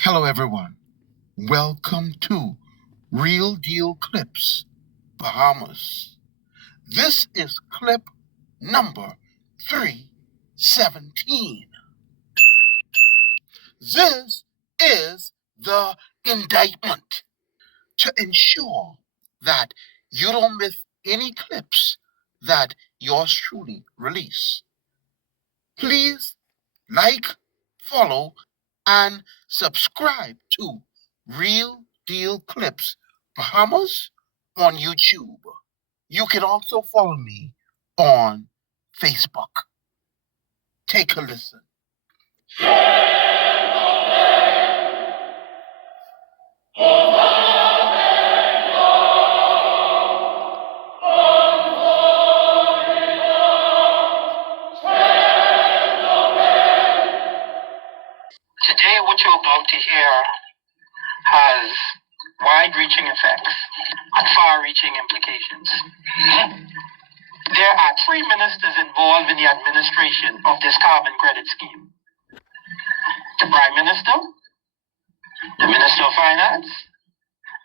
Hello, everyone. Welcome to Real Deal Clips, Bahamas. This is clip number 317. This is the indictment to ensure that you don't miss any clips that yours truly release. Please like, follow, and subscribe to Real Deal Clips Bahamas on YouTube. You can also follow me on Facebook. Take a listen. Today, what you're about to hear has wide-reaching effects and far-reaching implications. There are three ministers involved in the administration of this carbon credit scheme: the Prime Minister, the Minister of Finance,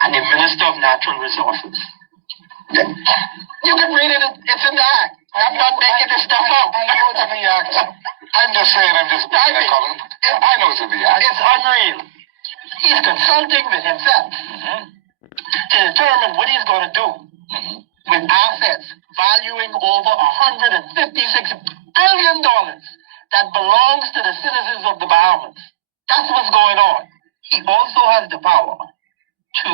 and the Minister of Natural Resources. You can read it, it's in the Act. I'm not making this stuff up. I know it's in the Act. I'm just saying, I know it's in the Act. It's unreal. He's consulting with himself to determine what he's going to do with assets valuing over $156 billion that belongs to the citizens of the Bahamas. That's what's going on. He also has the power to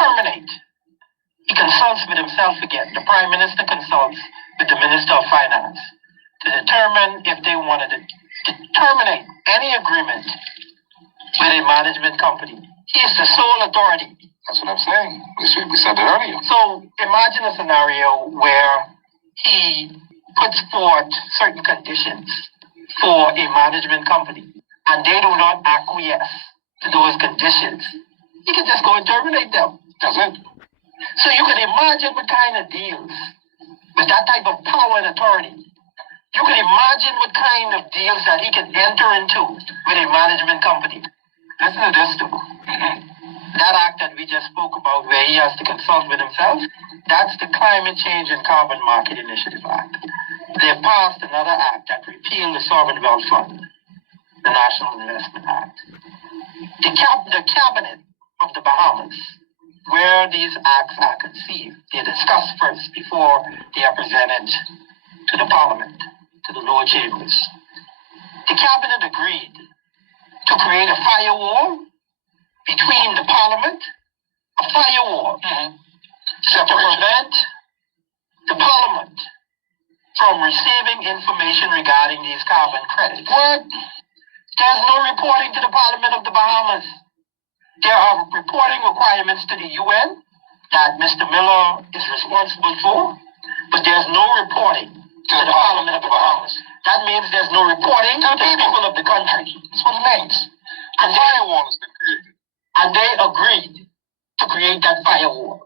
terminate. He consults with himself again. The Prime Minister consults with the Minister of Finance to determine if they wanted to terminate any agreement with a management company. He is the sole authority. That's what I'm saying. We said it earlier. So imagine a scenario where he puts forth certain conditions for a management company and they do not acquiesce to those conditions. He can just go and terminate them. That's it. So you can imagine what kind of deals with that type of power and authority. You can imagine what kind of deals that he can enter into with a management company. Listen to this too. That act that we just spoke about where he has to consult with himself, that's the Climate Change and Carbon Market Initiative Act. They passed another act that repealed the Sovereign Wealth Fund, the National Investment Act. The cabinet of the Bahamas, where these acts are conceived, they're discussed first before they are presented to the Parliament, to the lower chambers. The cabinet agreed to create a firewall between the Parliament, a firewall to prevent the Parliament from receiving information regarding these carbon credits. What? There's no reporting to the Parliament of the Bahamas. There are reporting requirements to the UN that Mr. Miller is responsible for, but there's no reporting to the Parliament of the Bahamas. That means there's no reporting to the people of the country. That's what it means. And the firewall has been created. And they agreed to create that firewall.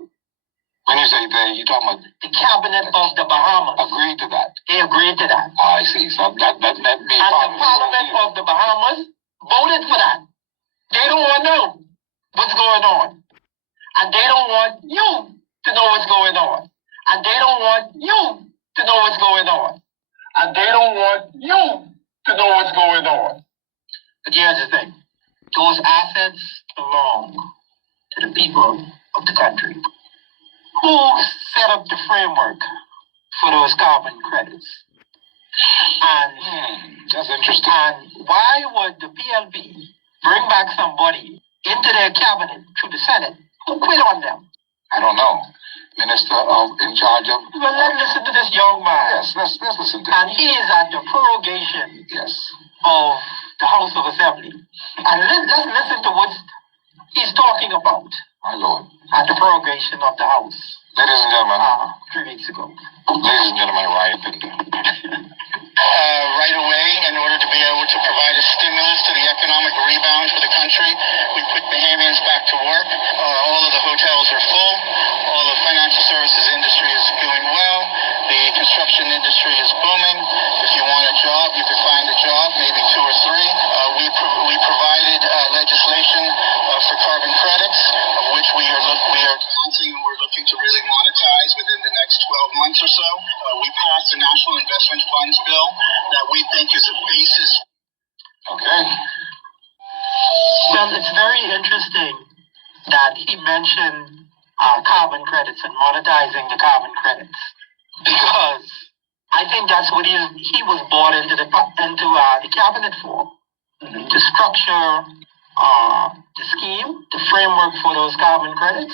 When you say they, you're talking about the cabinet of the Bahamas. Agreed to that. They agreed to that. I see. So that meant me. And the Parliament of the Bahamas voted for that. They don't want to know what's going on. And they don't want you to know what's going on. And they don't want you to know what's going on. And they don't want you to know what's going on. But here's the thing. Those assets belong to the people of the country. Who set up the framework for those carbon credits? And that's interesting. And why would the PLP bring back somebody into their cabinet through the Senate who quit on them? I don't know. Minister in charge of... Well, let's listen to this young man. Yes, let's listen to him. And he is at the prorogation of the House of Assembly. And let's listen to what he's talking about. My Lord. At the prorogation of the House. Ladies and gentlemen. 3 weeks ago. Ladies and gentlemen, Ryan Pinder. Right away, in order to be able to provide a stimulus to the economic rebound for the country, we put Bahamians back to work. All of the hotels are full. All the financial services industry is doing well. The construction industry is booming. If you want a job, you can find a job, maybe two or three. We provided legislation Well, it's very interesting that he mentioned carbon credits and monetizing the carbon credits, because I think that's what he was brought into the cabinet for, to structure the scheme, the framework for those carbon credits,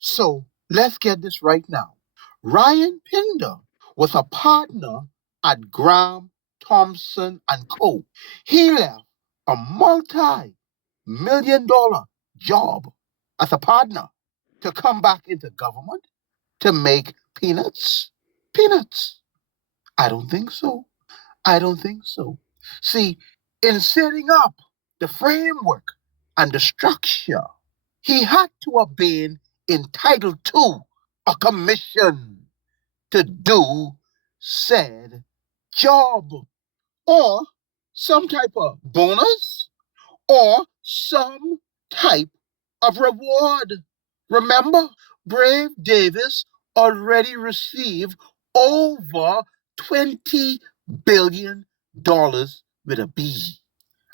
So let's get this right now. Ryan Pinder was a partner at Graham, Thompson and Co. He left a multi-million-dollar job as a partner to come back into government to make peanuts. Peanuts. I don't think so. See, in setting up the framework and the structure, he had to have been entitled to a commission to do said job, or some type of bonus, or some type of reward. Remember, Brave Davis already received over $20 billion with a B.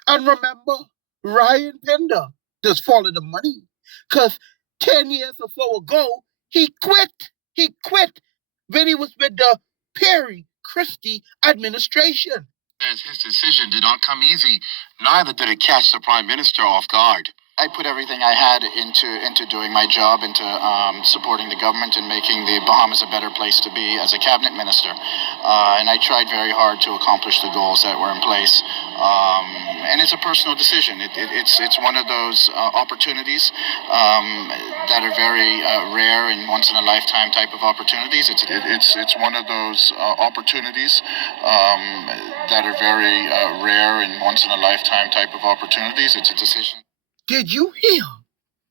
And remember, Ryan Pinder just followed the money. Because 10 years or so ago, he quit. He quit when he was with the Perry Christie administration. As his decision did not come easy, neither did it catch the Prime Minister off guard. I put everything I had into doing my job, into supporting the government and making the Bahamas a better place to be as a cabinet minister. And I tried very hard to accomplish the goals that were in place. And it's a personal decision. It's one of those opportunities that are very rare and once in a lifetime type of opportunities. It's one of those opportunities that are very rare and once in a lifetime type of opportunities. It's a decision. Did you hear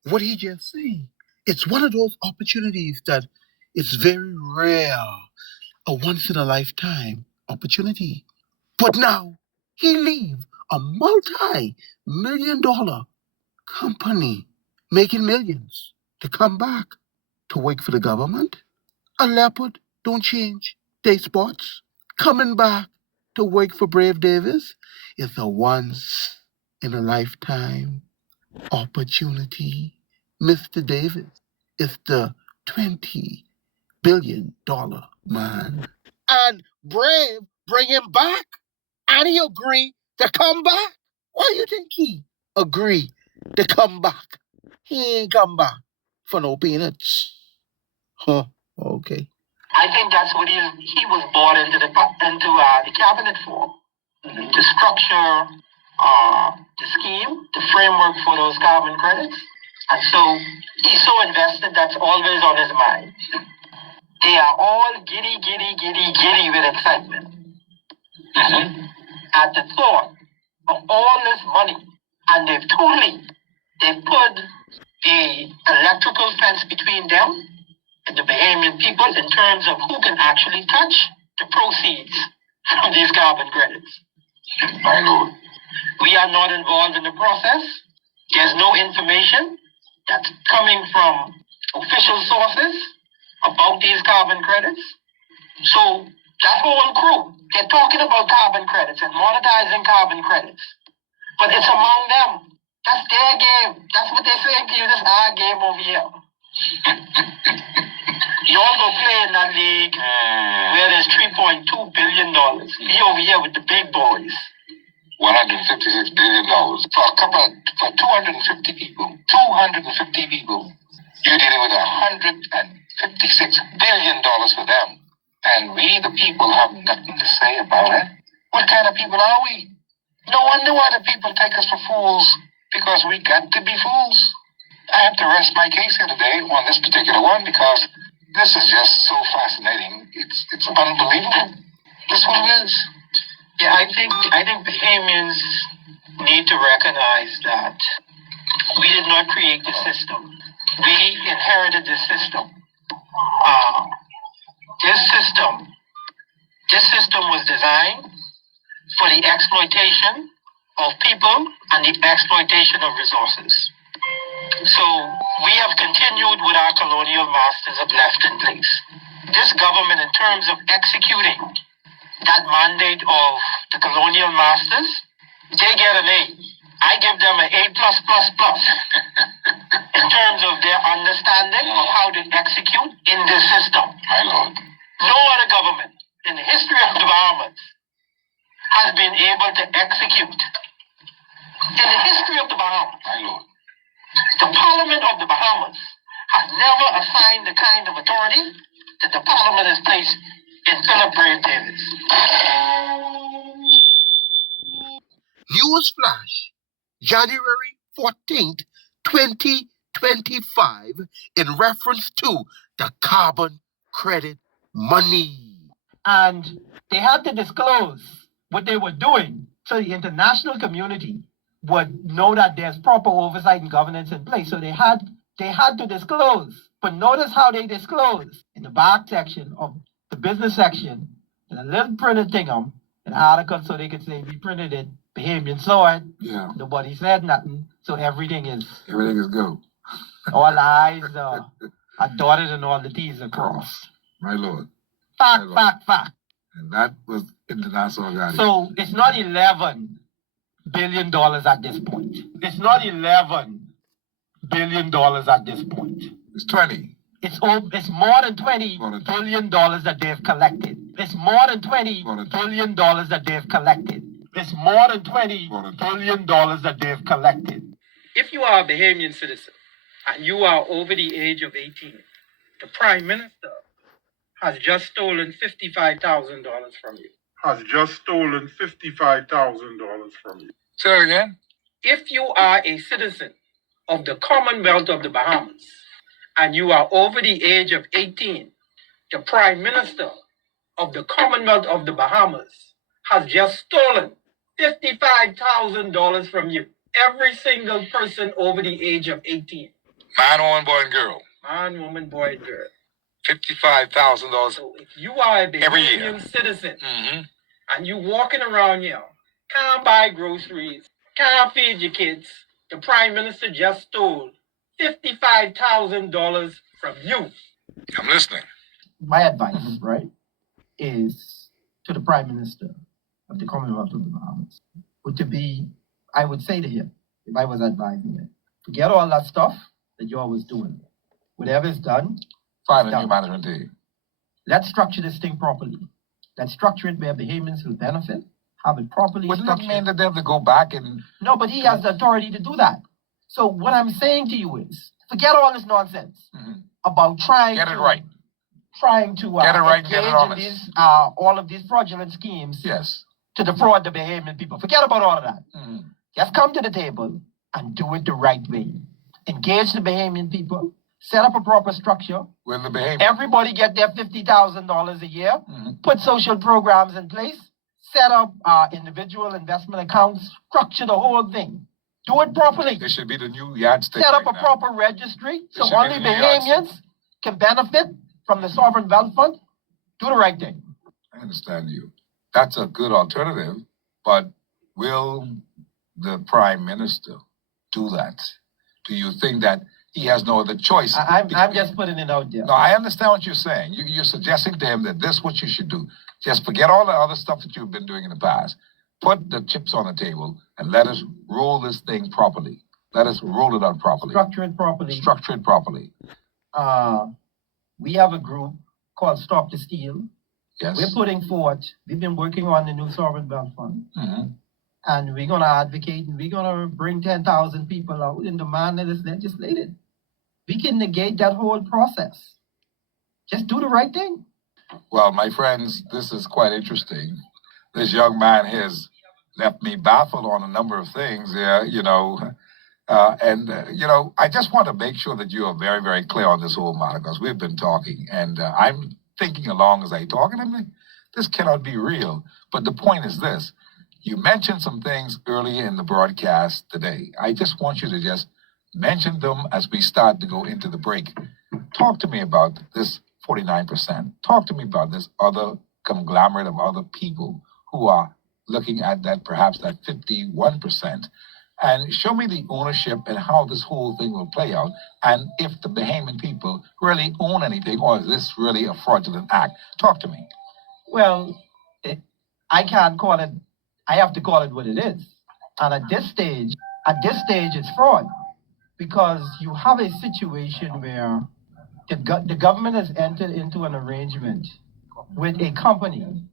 what he just said? It's one of those opportunities that is very rare, a once in a lifetime opportunity. But now he leaves a multi-million-dollar company making millions to come back to work for the government. A leopard don't change their spots. Coming back to work for Brave Davis is a once in a lifetime opportunity. Mr. Davis is the $20 billion man. And Brave bring him back, and he agreed to come back. Why you think he agreed to come back? He ain't come back for no peanuts. Huh, okay. I think that's what he was brought into the cabinet for, to structure the scheme, the framework for those carbon credits. And so he's so invested, that's always on his mind. They are all giddy with excitement at the thought of all this money. And they've put the electrical fence between them and the Bahamian people in terms of who can actually touch the proceeds from these carbon credits. My Lord. We are not involved in the process. There's no information that's coming from official sources about these carbon credits. So that whole crew, they're talking about carbon credits and monetizing carbon credits. But it's among them. That's their game. That's what they're saying to you. This is our game over here. Y'all go play in that league where there's $3.2 billion. Be over here with the big boys. $156 billion for 250 people. 250 people. You're dealing with $156 billion for them. And we, the people, have nothing to say about it. What kind of people are we? No wonder why the people take us for fools, because we got to be fools. I have to rest my case here today on this particular one because this is just so fascinating. It's unbelievable. That's what it is. Yeah, I think Bahamians need to recognize that we did not create the system. We inherited the system. This system was designed for the exploitation of people and the exploitation of resources. So we have continued with our colonial masters have left in place. This government, in terms of executing that mandate of the colonial masters, They get an A. I give them an A plus plus plus in terms of their understanding of how to execute in this system. My Lord. No other government in the history of the Bahamas has been able to execute. In the history of the Bahamas, my Lord, the Parliament of the Bahamas has never assigned the kind of authority that the Parliament has placed in Philip Brave Davis. News flash, January 14th, 2025, in reference to the carbon credit money. And they had to disclose what they were doing so the international community would know that there's proper oversight and governance in place. So they had to disclose. But notice how they disclose. In the back section of the business section, in a little printed thing an article so they could say we printed it, Bahamian saw it. Yeah. Nobody said nothing. So everything is go. All the I's are dotted and all the T's are crossed. My Lord. Fact. And that was international guidance. So it's not $11 billion at this point. It's not $11 billion at this point. It's 20. It's more than $20 billion that they've collected. It's more than $20 billion that they've collected. It's more than $20 billion that they've collected. If you are a Bahamian citizen and you are over the age of 18, the Prime Minister has just stolen $55,000 from you. Say it again. If you are a citizen of the Commonwealth of the Bahamas and you are over the age of 18, the Prime Minister of the Commonwealth of the Bahamas has just stolen $55,000 from you. Every single person over the age of 18. Man, woman, boy, and girl. Man, woman, boy, and girl. $55,000 So if you are a every year. Bahamian citizen and you walking around here, can't buy groceries, can't feed your kids, the Prime Minister just stole $55,000 from you. I'm listening. My advice, right, is to the Prime Minister of the Commonwealth of the Bahamas would to be, I would say to him, if I was advising him, forget all that stuff that you always doing. Whatever is done, Find a new management team. let's structure this thing properly. Let's structure it where Bahamians will benefit, have it properly Wouldn't structured. that mean that they have to go back and... No, but he has the authority to do that. So what I'm saying to you is, forget all this nonsense about trying Get it right. Trying to Get it right, engage get it in honest. these, all of these fraudulent schemes Yes. to defraud the Bahamian people. Forget about all of that. Just come to the table and do it the right way. Engage the Bahamian people. Set up a proper structure. With the behavior. Everybody get their $50,000 a year. Put social programs in place. Set up individual investment accounts. Structure the whole thing. Do it properly. This should be the new yardstick. Set up right a now. proper registry This so should be only the new Bahamians yardstick. can benefit from the sovereign wealth fund. Do the right thing. I understand you. That's a good alternative, but will the Prime Minister do that? Do you think that he has no other choice? I'm just putting it out there. No, I understand what you're saying. You're suggesting to him that this is what you should do. Just forget all the other stuff that you've been doing in the past. Put the chips on the table and let us roll this thing properly. Let us roll it out properly. Structure it properly. Structure it properly. We have a group called Stop the Steal. Yes. We're putting forth, we've been working on the new sovereign wealth fund. And we're going to advocate and we're going to bring 10,000 people out and demand that it's legislated. We can negate that whole process. Just do the right thing. Well, my friends, this is quite interesting. This young man has left me baffled on a number of things. I just want to make sure that you are very, very clear on this whole matter because we've been talking and I'm thinking along as I talk and I'm like, this cannot be real. But the point is this. You mentioned some things earlier in the broadcast today. I just want you to just mention them as we start to go into the break. Talk to me about this 49%. Talk to me about this other conglomerate of other people who are looking at that, perhaps that 51%. And show me the ownership and how this whole thing will play out. And if the Bahamian people really own anything, or is this really a fraudulent act? Talk to me. Well, I can't call it, I have to call it what it is. And at this stage, it's fraud because you have a situation where the government has entered into an arrangement with a company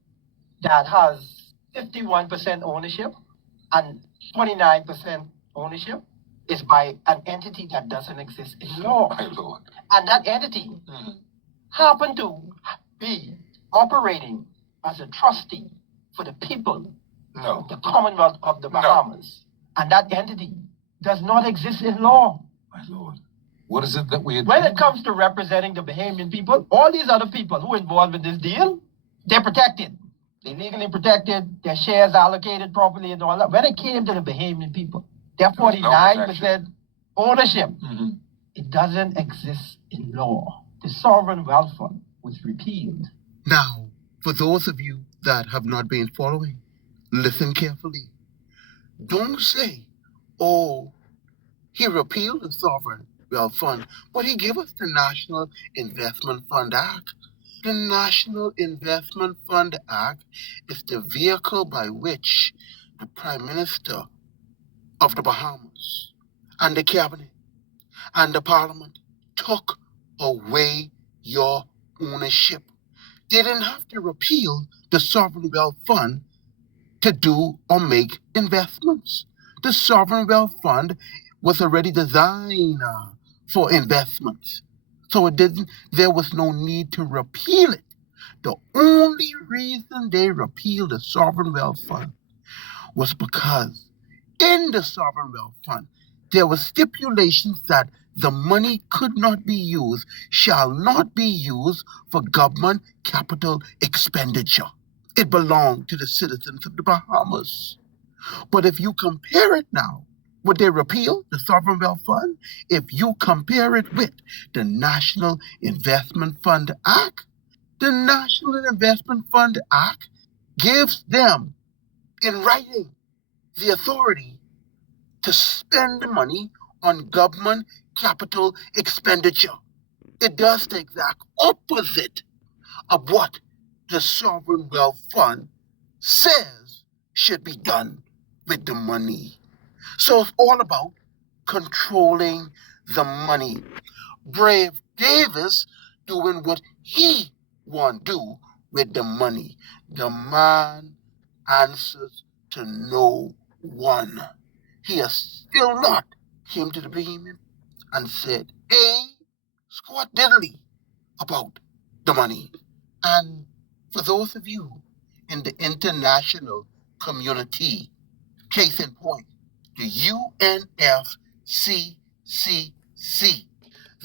that has 51% ownership and 29% ownership is by an entity that doesn't exist in law. My Lord. And that entity happened to be operating as a trustee for the people of the Commonwealth of the Bahamas. And that entity does not exist in law. My Lord. What is it that we... When it comes to representing the Bahamian people, all these other people who are involved in this deal, they're protected. They're legally protected, their shares allocated properly and all that. When it came to the Bahamian people, their 49% ownership, it doesn't exist in law. The Sovereign Wealth Fund was repealed. Now, for those of you that have not been following, listen carefully. Don't say, oh, he repealed the Sovereign Wealth Fund, but he gave us the National Investment Fund Act. The National Investment Fund Act is the vehicle by which the Prime Minister of the Bahamas and the Cabinet and the Parliament took away your ownership. They didn't have to repeal the Sovereign Wealth Fund to do or make investments. The Sovereign Wealth Fund was already designed for investments. So there was no need to repeal it. The only reason they repealed the Sovereign Wealth Fund was because in the Sovereign Wealth Fund, there were stipulations that the money could not be used, shall not be used for government capital expenditure. It belonged to the citizens of the Bahamas. But if you compare it now, would they repeal the Sovereign Wealth Fund? If you compare it with the National Investment Fund Act, the National Investment Fund Act gives them, in writing, the authority to spend the money on government capital expenditure. It does the exact opposite of what the Sovereign Wealth Fund says should be done with the money. So it's all about controlling the money. Brave Davis doing what he want to do with the money. The man answers to no one. He has still not came to the Bahamian and said, hey, squat diddly about the money. And for those of you in the international community, case in point, the UNFCCC,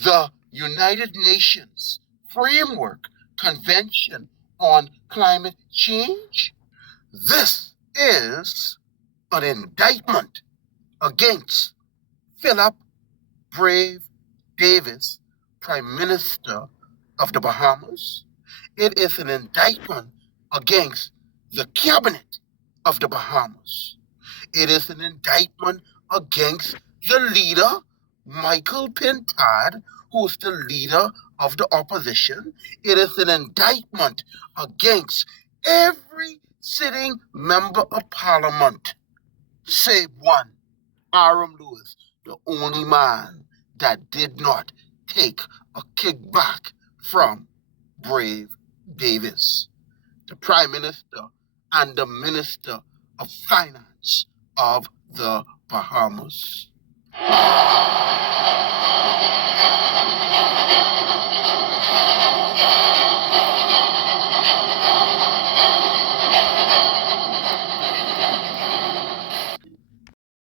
the United Nations Framework Convention on Climate Change, this is an indictment against Philip Brave Davis, Prime Minister of the Bahamas. It is an indictment against the Cabinet of the Bahamas. It is an indictment against the leader, Michael Pintard, who is the leader of the opposition. It is an indictment against every sitting member of Parliament, save one, Aram Lewis, the only man that did not take a kickback from Brave Davis, the Prime Minister and the Minister of Finance of the Bahamas.